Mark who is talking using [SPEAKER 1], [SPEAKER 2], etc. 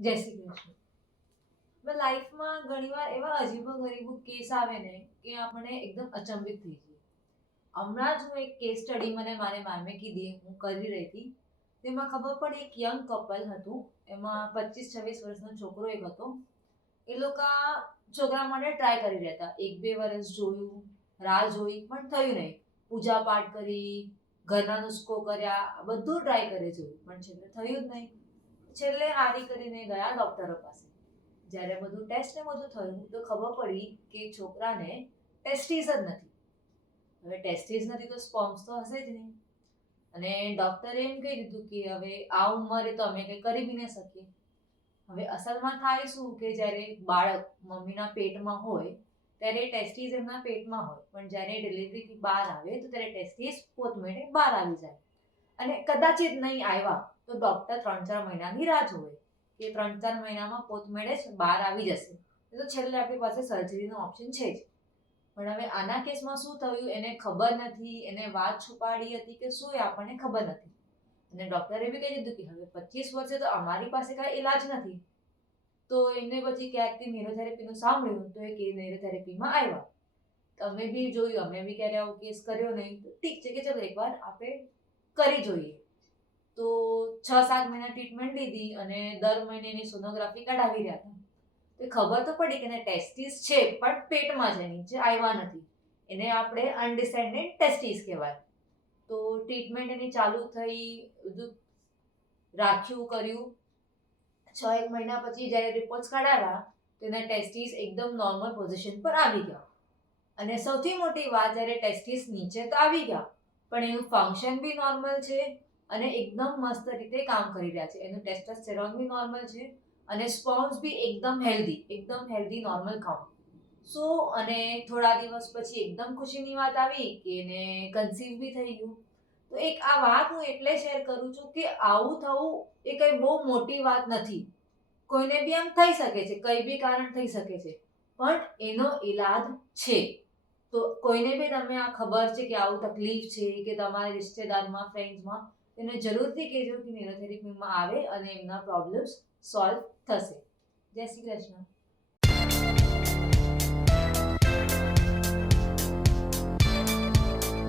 [SPEAKER 1] જય શ્રી કૃષ્ણ. લાઈફમાં ઘણીવાર એવા અજીબો ગરીબો કેસ આવે ને કે આપણે એકદમ અચંબિત થઈ જઈએ હમણાં જ હું એક કેસ સ્ટડી મને મારે મામે કીધી, હું કરી રહી હતી. તેમાં ખબર પડી, એક યંગ કપલ હતું. એમાં પચીસ છવ્વીસ વર્ષનો છોકરો એક હતો. એ લોકો છોકરા માટે ટ્રાય કરી રહ્યા હતા. એક બે વર્ષ જોયું, રાહ જોઈ, પણ થયું નહીં. પૂજા પાઠ કરી, ઘરના નુસ્ખો કર્યા, બધું ટ્રાય કરે જોયું પણ છેલ્લે થયું જ નહીં. છેલ્લે હારી કરીને ગયા ડોક્ટરો પાસે. જ્યારે બધું ટેસ્ટ ને બધું થયું, તો ખબર પડી કે છોકરાને ટેસ્ટીસ જ નથી. હવે ટેસ્ટીસ નથી તો સ્પોમ્સ તો હશે જ નહીં. અને ડોક્ટરે એમ કહી દીધું કે હવે આ ઉંમરે તો અમે કંઈ કરી બી ન શકીએ. હવે અસલમાં થાય શું કે જ્યારે બાળક મમ્મીના પેટમાં હોય, ત્યારે ટેસ્ટીસ એમના પેટમાં હોય. પણ જ્યારે ડિલિવરીથી બહાર આવે, તો ત્યારે ટેસ્ટીસ પોતમેળે બહાર આવી જાય. અને કદાચિત નહીં આવ્યા તો ડૉક્ટર ત્રણ ચાર મહિનાની રાહ જોવે. કે ત્રણ ચાર મહિનામાં પોતમેળે જ બહાર આવી જશે. તો છેલ્લે આપણી પાસે સર્જરીનો ઓપ્શન છે જ. પણ હવે આના કેસમાં શું થયું? એને ખબર નથી. એને વાત છુપાડી હતી કે શું એ આપણને ખબર નથી. અને ડૉક્ટરે બી કહી દીધું કે હવે પચીસ વર્ષે તો અમારી પાસે કાંઈ ઇલાજ નથી. તો એમને પછી ક્યાંકથી નેરોથેરેપીનું સાંભળ્યું તો એ કે નેરોથેરેપીમાં આવ્યા. તમે બી જોયું, અમે બી ક્યારે આવો કેસ કર્યો નહીં. તો ઠીક છે કે ચલો એકવાર આપણે કરી જોઈએ. તો છ સાત મહિના ટ્રીટમેન્ટ લીધી અને દર મહિને એની સોનોગ્રાફી કઢાવી રહ્યા હતા. તો ખબર તો પડી કે એને ટેસ્ટિસ છે, પણ પેટમાં છે, નીચે આવ્યા નથી. એને આપણે અનડિસેન્ડેડ ટેસ્ટિસ કહેવાય. તો ટ્રીટમેન્ટ એની ચાલુ થઈ રાખ્યું, કર્યું. છ એક મહિના પછી જ્યારે રિપોર્ટ્સ કઢાવ્યા, તો એના ટેસ્ટિસ એકદમ નોર્મલ પોઝિશન પર આવી ગયા. અને સૌથી મોટી વાત, જ્યારે ટેસ્ટિસ નીચે તો આવી ગયા. પણ એનું ફંક્શન બી નોર્મલ છે અને એકદમ મસ્ત રીતે કામ કરી રહ્યા છે. એનું ટેસ્ટોસ્ટેરોન બી નોર્મલ છે અને સ્પોન્સ બી એકદમ હેલ્ધી એકદમ હેલ્ધી નોર્મલ કાઉન્ટ સો અને થોડા દિવસ પછી એકદમ ખુશીની વાત આવી કે એને કન્સીવ બી થઈ ગયું. તો એક આ વાત હું એટલે શેર કરું છું કે આવું થવું એ કંઈ બહુ મોટી વાત નથી. કોઈને બી આમ થઈ શકે છે, કંઈ બી કારણ થઈ શકે છે, પણ એનો ઈલાજ છે. તો કોઈને બી તમે આ ખબર છે કે આવું તકલીફ છે કે તમારા રિશ્તેદારમાં ફ્રેન્ડ્સમાં એને જરૂરથી કહેજો કે નેનોથેરેપીમાં આવે અને એમના પ્રોબ્લેમ્સ સોલ્વ થશે. જય શ્રી કૃષ્ણ.